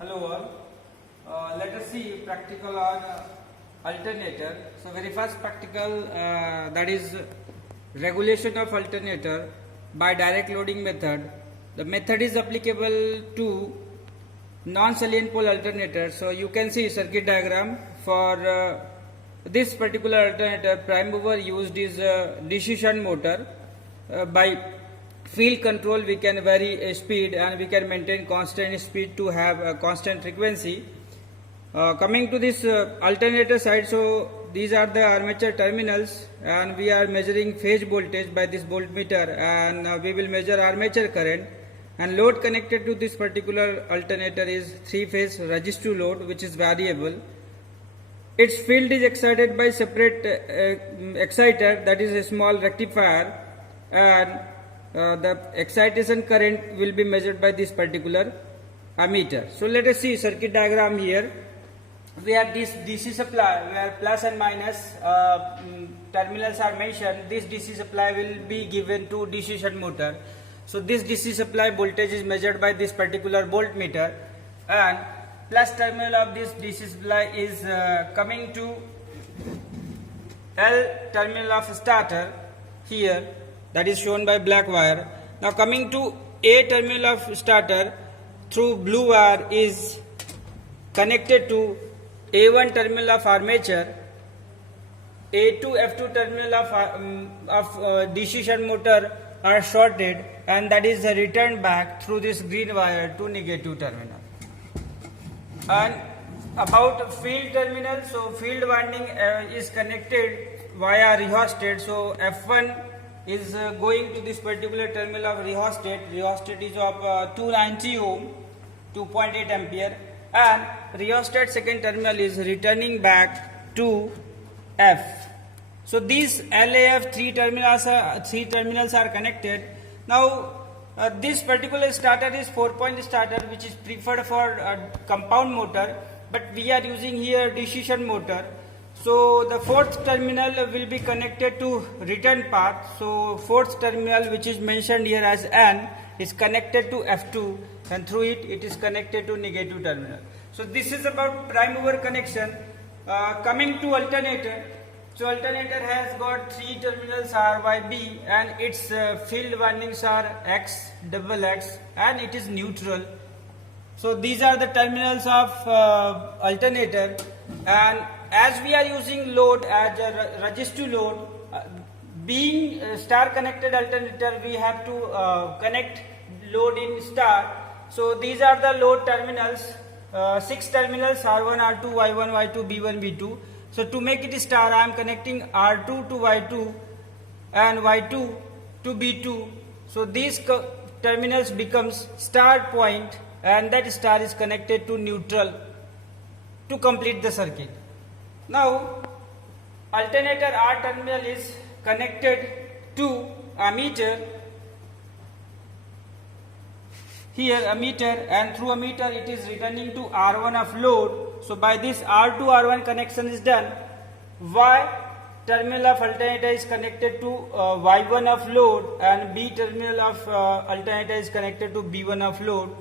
Hello all. Let us see practical on alternator. So very first practical that is regulation of alternator by direct loading method. The method is applicable to non-salient pole alternator. So you can see circuit diagram for this particular alternator. Prime mover used is DC shunt motor. By field control we can vary speed and we can maintain constant speed to have a constant frequency. Coming to this alternator side, so these are the armature terminals and we are measuring phase voltage by this voltmeter, and we will measure armature current, and load connected to this particular alternator is 3-phase resistive load which is variable. Its field is excited by separate exciter, that is a small rectifier, and the excitation current will be measured by this particular ammeter. So let us see circuit diagram here. We have this DC supply where plus and minus terminals are mentioned. This DC supply will be given to DC shunt motor. So this DC supply voltage is measured by this particular voltmeter, and plus terminal of this DC supply is coming to L terminal of starter here, that is shown by black wire. Now coming to A terminal of starter through blue wire is connected to A1 terminal of armature. A2 F2 terminal of DC shunt motor are shorted, and that is returned back through this green wire to negative terminal. And about field terminal, so field winding is connected via rheostat. So F1 is going to this particular terminal of rheostat. Rheostat is of 290 ohm, 2.8 ampere, and rheostat second terminal is returning back to F. So these LAF three terminals are connected. Now this particular starter is 4-point starter, which is preferred for compound motor, but we are using here DC shunt motor. So the fourth terminal will be connected to return path. So fourth terminal, which is mentioned here as N, is connected to F2, and through it is connected to negative terminal. So this is about prime mover connection. Coming to alternator. So alternator has got 3 terminals R, Y, B, and its field windings are X, double X, and it is neutral. So these are the terminals of alternator, and as we are using load as a resistive load, being star connected alternator, we have to connect load in star. So these are the load terminals, 6 terminals R1, R2, Y1, Y2, B1, B2. So to make it star, I am connecting R2 to Y2 and Y2 to B2. So these terminals becomes star point, and that star is connected to neutral to complete the circuit. Now alternator R terminal is connected to ammeter. Here ammeter, and through ammeter it is returning to R1 of load. So by this R2 R1 connection is done. Y terminal of alternator is connected to Y1 of load, and B terminal of alternator is connected to B1 of load.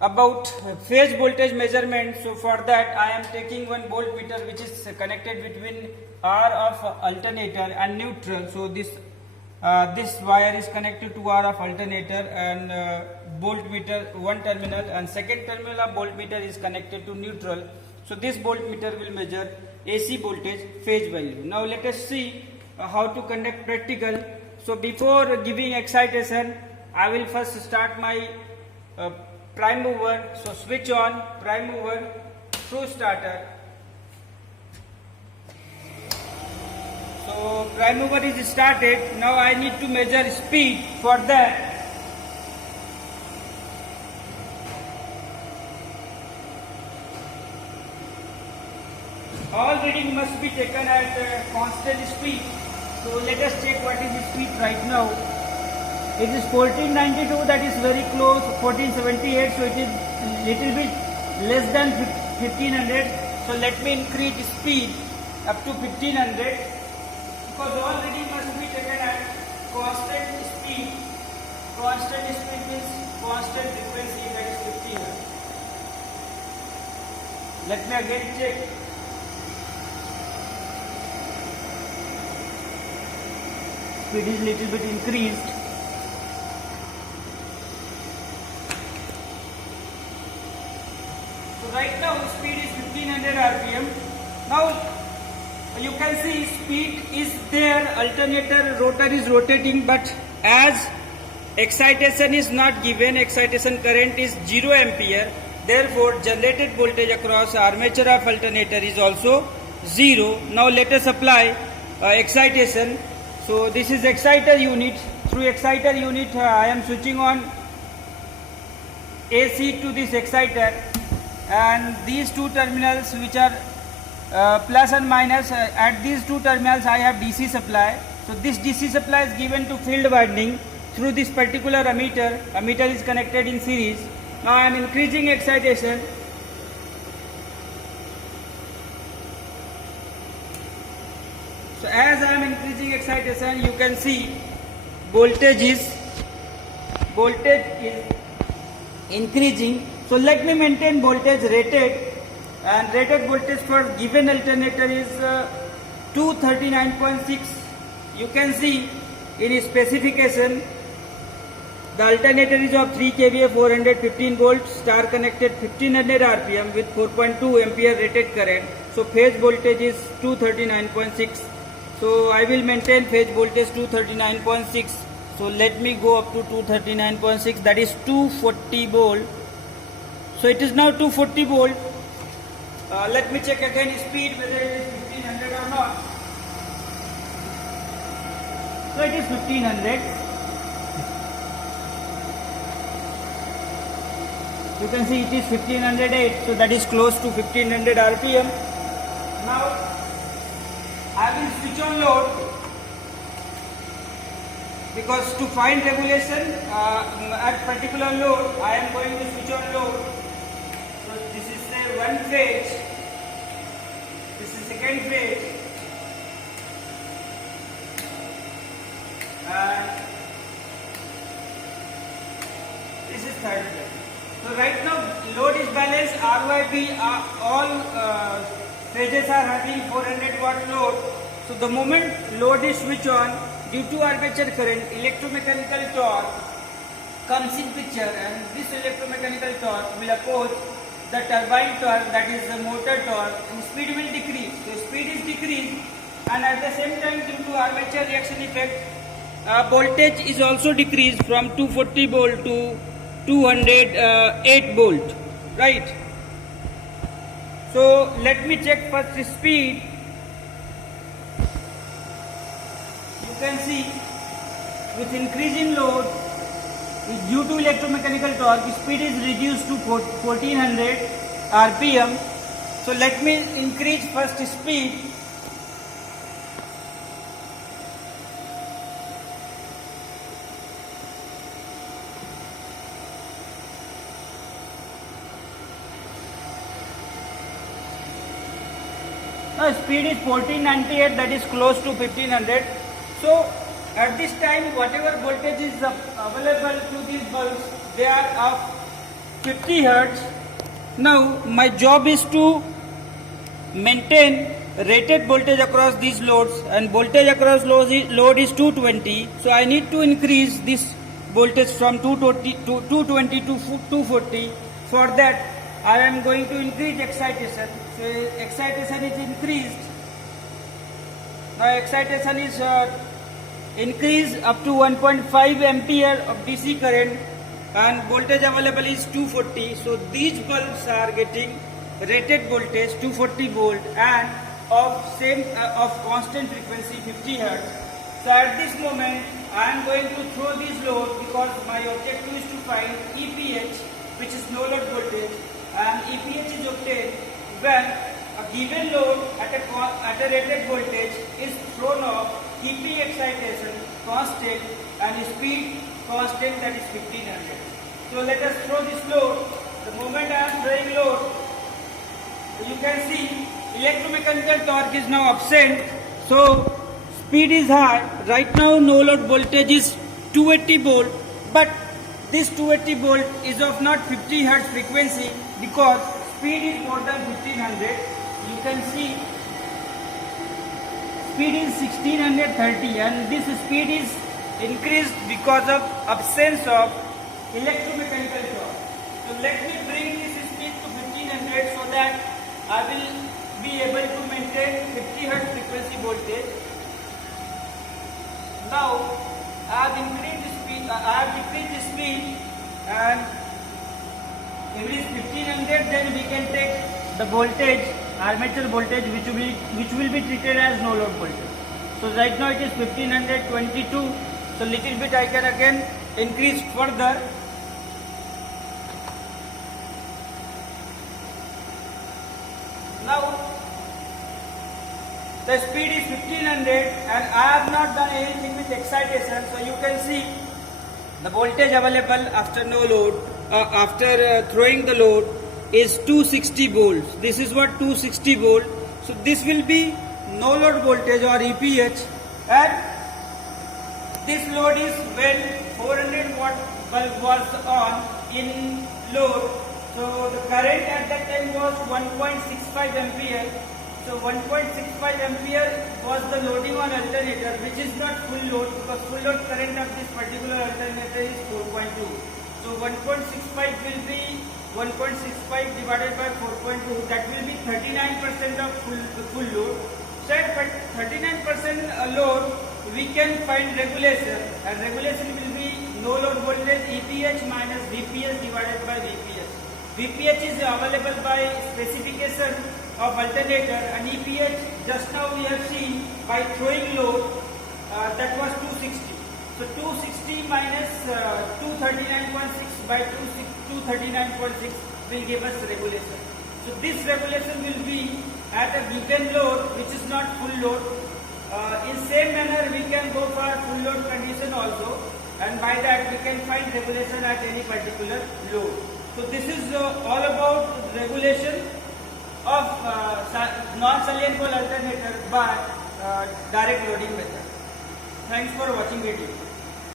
About phase voltage measurement, so for that I am taking one voltmeter which is connected between R of alternator and neutral. So this wire is connected to R of alternator, and voltmeter one terminal, and second terminal of voltmeter is connected to neutral. So this voltmeter will measure AC voltage phase value. Now let us see how to conduct practical. So before giving excitation, I will first start my prime mover. So switch on prime mover through starter. So prime mover is started. Now I need to measure speed. For that, all reading must be taken at constant speed. So let us check what is the speed right now. It is 1492, that is very close. 1478, so it is little bit less than 1500. So let me increase speed up to 1500, because all reading must be taken at constant speed. Constant speed means constant frequency, that is 1500. Let me again check. Speed is little bit increased. So right now speed is 1500 rpm. Now you can see speed is there, alternator rotor is rotating, but as excitation is not given, excitation current is 0 ampere, therefore generated voltage across armature of alternator is also 0. Now let us apply excitation. So this is exciter unit. Through exciter unit I am switching on AC to this exciter, and these two terminals which are plus and minus, at these two terminals I have DC supply. So this DC supply is given to field winding through this particular ammeter. Ammeter is connected in series. Now I am increasing excitation. So as I am increasing excitation, you can see voltage is increasing. So let me maintain voltage rated, and rated voltage for given alternator is 239.6. You can see in specification the alternator is of 3 kVA 415 volts, star connected 1500 rpm with 4.2 ampere rated current. So phase voltage is 239.6. So I will maintain phase voltage 239.6. So let me go up to 239.6, that is 240 volt. So it is now 240 volt. Let me check again speed whether it is 1500 or not. So it is 1500. You can see it is 1508, so that is close to 1500 rpm. Now I will switch on load, because to find regulation at particular load I am going to switch on load. So this is say one phase, this is second phase, and this is third phase. So right now load is balanced, RYB, all phases are having 400 watt load. So the moment load is switched on, due to armature current, electromechanical torque comes in picture, and this electromechanical torque will oppose the turbine torque, that is the motor torque, and speed will decrease. So speed is decreased, and at the same time due to armature reaction effect, voltage is also decreased from 240 volt to 208 volt, right? So let me check first the speed. You can see with increasing load, due to electromechanical torque, speed is reduced to 1400 rpm. So let me increase first speed. Now speed is 1498, that is close to 1500. So at this time whatever voltage is available to these bulbs, they are of 50 hertz. Now my job is to maintain rated voltage across these loads, and voltage across load is 220. So I need to increase this voltage from 220 to 240. For that I am going to increase excitation. So excitation is increased. Now excitation is increased up to 1.5 ampere of DC current, and voltage available is 240. So these bulbs are getting rated voltage 240 volt and of constant frequency 50 hertz. So at this moment I am going to throw this load, because my objective is to find EPH, which is no load voltage, and EPH is obtained when a given load at a rated voltage is thrown off, keeping excitation constant and speed constant, that is 1500. So let us throw this load. The moment I am throwing load, you can see electromechanical torque is now absent. So speed is high. Right now no load voltage is 280 volt, but this 280 volt is of not 50 hertz frequency, because speed is more than 1500, you can see speed is 1630, and this speed is increased because of absence of electromechanical torque. So let me bring this speed to 1500 so that I will be able to maintain 50 Hz frequency voltage. Now I have increased the speed, I have decreased the speed, and if it is 1500, then we can take the voltage, armature voltage, which will be treated as no load voltage. So right now it is 1522. So little bit I can again increase further. Now the speed is 1500 and I have not done anything with excitation. So you can see the voltage available after no load, after throwing the load is 260 volts. This is what 260 volt. So this will be no load voltage or EPH, and this load is when 400 watt bulb was on in load. So the current at that time was 1.65 ampere. So 1.65 ampere was the loading on alternator, which is not full load because full load current of this particular alternator is 4.2. So 1.65 will be 1.65 divided by 4.2. That will be 39% of full load. So at 39% load, we can find regulation, and regulation will be no load voltage EPH minus VPS divided by VPS. VPH is available by specification of alternator, and EPH just now we have seen by throwing load, that was 260. So 260 minus 239.6 by 239.6 will give us regulation. So this regulation will be at a given load which is not full load. In same manner we can go for full load condition also, and by that we can find regulation at any particular load. So this is all about regulation of non-salient pole alternator by direct loading method. Thanks for watching video.